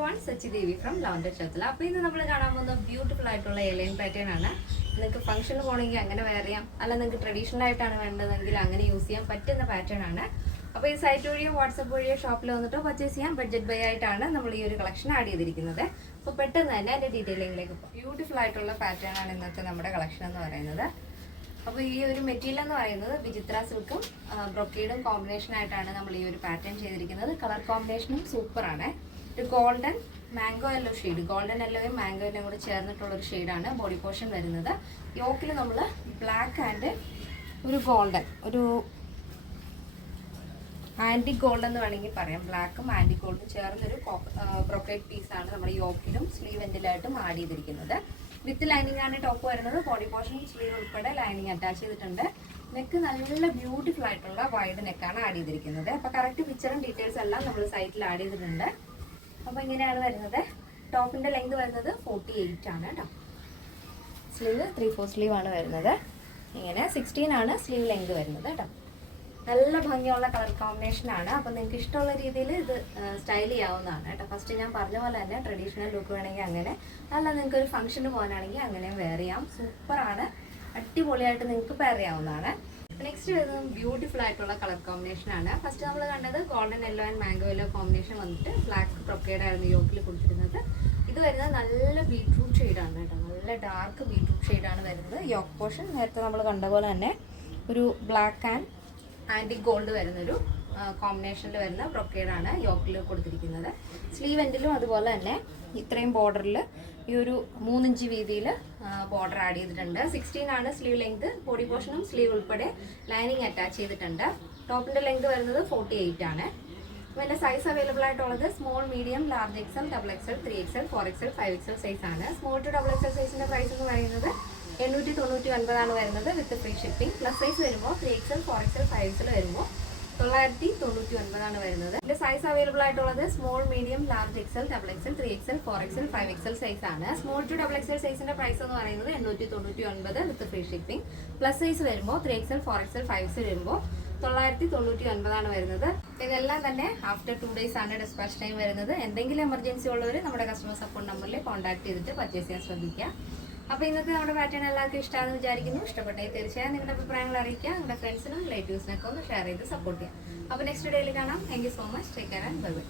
everyone, Sachi Devi from Lavender Chatla. അപ്പോൾ ഇന്ന് നമ്മൾ കാണാൻ പോകുന്ന ബ്യൂട്ടിഫുൾ ആയിട്ടുള്ള എലൈൻ പാറ്റേൺ ആണ്. നിങ്ങൾക്ക് ഫംഗ്ഷന് പോകണമെങ്കിൽ അങ്ങനെ വെയർ ചെയ്യാം, അല്ല നിങ്ങൾക്ക് ട്രഡീഷണൽ ആയിട്ടാണ് വേണ്ടതെങ്കിൽ അങ്ങനെ യൂസ് ചെയ്യാൻ പറ്റുന്ന പാറ്റേൺ ആണ്. അപ്പോൾ ഈ സൈറ്റ് വഴിയോ വാട്സപ്പ് വഴിയോ ഷോപ്പിൽ വന്നിട്ടോ പർച്ചേസ് ചെയ്യാം. ബഡ്ജറ്റ് ബൈ ആയിട്ടാണ് നമ്മൾ ഈ ഒരു കളക്ഷൻ ആഡ് ചെയ്തിരിക്കുന്നത്. അപ്പോൾ പെട്ടെന്ന് തന്നെ അതിൻ്റെ ഡീറ്റെയിലിംഗിലേക്ക് പോകും. ബ്യൂട്ടിഫുൾ ആയിട്ടുള്ള പാറ്റേൺ ആണ് ഇന്നത്തെ നമ്മുടെ കളക്ഷൻ എന്ന് പറയുന്നത്. അപ്പോൾ ഈ ഒരു മെറ്റീരിയൽ എന്ന് പറയുന്നത് വിചിത്ര സിൽക്കും ബ്രൊക്കേഡും കോമ്പിനേഷൻ ആയിട്ടാണ് നമ്മൾ ഈ ഒരു പാറ്റേൺ ചെയ്തിരിക്കുന്നത്. കളർ കോമ്പിനേഷനും സൂപ്പറാണ്. ഒരു golden mango yellow shade, golden യെല്ലോയും മാംഗോ യെല്ലോയും കൂടി ചേർന്നിട്ടുള്ളൊരു ഷെയ്ഡാണ് ബോഡി പോർഷൻ വരുന്നത്. യോക്കിൽ നമ്മൾ ബ്ലാക്ക് ആൻഡ് ഒരു ഗോൾഡൻ, ഒരു ആൻറ്റി ഗോൾഡ് എന്ന് വേണമെങ്കിൽ പറയാം. ബ്ലാക്കും ആൻറ്റി ഗോൾഡും ചേർന്നൊരു ബ്രൊക്കേഡ് പീസാണ് നമ്മുടെ യോക്കിലും സ്ലീവ് എൻഡിലായിട്ടും ആഡ് ചെയ്തിരിക്കുന്നത്. വിത്ത് ലൈനിങ് ആണ് ടോപ്പ് വരുന്നത്. ബോഡി പോർഷൻ സ്ലീവ് ഉൾപ്പെടെ ലൈനിങ് അറ്റാച്ച് ചെയ്തിട്ടുണ്ട്. നെക്ക് നല്ല ബ്യൂട്ടിഫുൾ ആയിട്ടുള്ള വൈഡ് നെക്കാണ് ആഡ് ചെയ്തിരിക്കുന്നത്. അപ്പോൾ കറക്റ്റ് പിക്ചറും ഡീറ്റെയിൽസ് എല്ലാം നമ്മൾ സൈറ്റിൽ ആഡ് ചെയ്തിട്ടുണ്ട്. അപ്പോൾ ഇങ്ങനെയാണ് വരുന്നത്. ടോപ്പിൻ്റെ ലെങ്ത് വരുന്നത് 48 ആണ് കേട്ടോ. സ്ലീവ് 3/4 സ്ലീവ് ആണ് വരുന്നത്. ഇങ്ങനെ 16 ആണ് സ്ലീവ് ലെങ്ത് വരുന്നത് കേട്ടോ. നല്ല ഭംഗിയുള്ള കളർ കോമ്പിനേഷനാണ്. അപ്പോൾ നിങ്ങൾക്ക് ഇഷ്ടമുള്ള രീതിയിൽ ഇത് സ്റ്റൈൽ ചെയ്യാവുന്നതാണ് കേട്ടോ. ഫസ്റ്റ് ഞാൻ പറഞ്ഞ പോലെ തന്നെ ട്രഡീഷണൽ ലുക്ക് വേണമെങ്കിൽ അങ്ങനെ, അല്ല നിങ്ങൾക്ക് ഒരു ഫംഗ്ഷന് പോകാനാണെങ്കിൽ അങ്ങനെ വെയർ ചെയ്യാം. സൂപ്പറാണ്, അടിപൊളിയായിട്ട് നിങ്ങൾക്ക് പെയർ ചെയ്യാവുന്നതാണ്. നെക്സ്റ്റ് വരുന്നത് ബ്യൂട്ടിഫുൾ ആയിട്ടുള്ള കളർ കോമ്പിനേഷനാണ്. ഫസ്റ്റ് നമ്മൾ കണ്ടത് golden yellow and mango yellow combination വന്നിട്ട് ബ്ലാക്ക് ബ്രൊക്കേഡ് ആയിരുന്നു യോക്കിൽ കൊടുത്തിരുന്നത്. ഇത് വരുന്നത് നല്ല ബീട്രൂട്ട് ഷെയ്ഡാണ് കേട്ടോ. നല്ല ഡാർക്ക് ബീട്രൂട്ട് ഷെയ്ഡാണ് വരുന്നത്. യോക്ക് പോർഷൻ നേരത്തെ നമ്മൾ കണ്ട പോലെ തന്നെ ഒരു ബ്ലാക്ക് ആൻഡ് ആൻറ്റി ഗോൾഡ് വരുന്നൊരു കോമ്പിനേഷനിൽ വരുന്ന ബ്രൊക്കേഡാണ് യോക്കിൽ കൊടുത്തിരിക്കുന്നത്. സ്ലീവ് എൻഡിലും അതുപോലെ തന്നെ ഇത്രയും ബോർഡറിൽ ഈ ഒരു 3 ഇഞ്ച് വീതിയിൽ ബോർഡർ ആഡ് ചെയ്തിട്ടുണ്ട്. 16 ആണ് സ്ലീവ് ലെങ്ത്. ബോഡി പോർഷനും സ്ലീവ് ഉൾപ്പെടെ ലൈനിങ് അറ്റാച്ച് ചെയ്തിട്ടുണ്ട്. ടോപ്പിൻ്റെ ലെങ്ത് വരുന്നത് 48 ആണ്. അപ്പോൾ എൻ്റെ സൈസ് അവൈലബിൾ ആയിട്ടുള്ളത് small, medium, large XL, XXL, 3XL, 4XL, 5XL size ആണ്. സ്മോൾ ടു XXL സൈസിൻ്റെ പ്രൈസ് എന്ന് പറയുന്നത് 899 ആണ് വരുന്നത് വിത്ത് ഫ്രീ ഷിപ്പിംഗ്. പ്ലസ് സൈസ് വരുമ്പോൾ 3XL, 4XL, 5XL വരുമ്പോൾ 999 ആണ് വരുന്നത്. ഇതിന്റെ സൈസ് അവൈലബിൾ ആയിട്ടുള്ളത് small, medium, large XL, XXL, 3XL, 4XL, 5XL size ആണ്. സ്മോൾ ടു XXL സൈസിന്റെ പ്രൈസ് എന്ന് പറയുന്നത് 899 വിത്ത് ഫ്രീ ഷിപ്പിംഗ്. പ്ലസ് സൈസ് വരുമ്പോൾ 3XL, 4XL, 5XL വരുമ്പോൾ 999 ആണ് വരുന്നത്. ഇതെല്ലാം തന്നെ ആഫ്റ്റർ 2 days ആണ് ഡിസ്പാച്ച് ടൈം വരുന്നത്. എന്തെങ്കിലും എമർജൻസി ഉള്ളവർ നമ്മുടെ കസ്റ്റമർ സപ്പോർട്ട് നമ്പറിൽ കോൺടാക്ട് ചെയ്തിട്ട് പർച്ചേസ് ചെയ്യാൻ ശ്രദ്ധിക്കുക. അപ്പോൾ ഇന്നത്തെ നമ്മുടെ പാറ്റേൺ എല്ലാവർക്കും ഇഷ്ടമാണെന്ന് വിചാരിക്കുന്നു. ഇഷ്ടപ്പെട്ടെങ്കിൽ തീർച്ചയായും നിങ്ങളുടെ അഭിപ്രായങ്ങൾ അറിയിക്കുക. നിങ്ങളുടെ ഫ്രണ്ട്സിനും റിലേറ്റീവ്സിനൊക്കെ ഒന്ന് ഷെയർ ചെയ്ത് സപ്പോർട്ട് ചെയ്യാം. അപ്പോൾ നെക്സ്റ്റ് ഡേയിൽ കാണാം. Thank you so much. Take care and bye bye.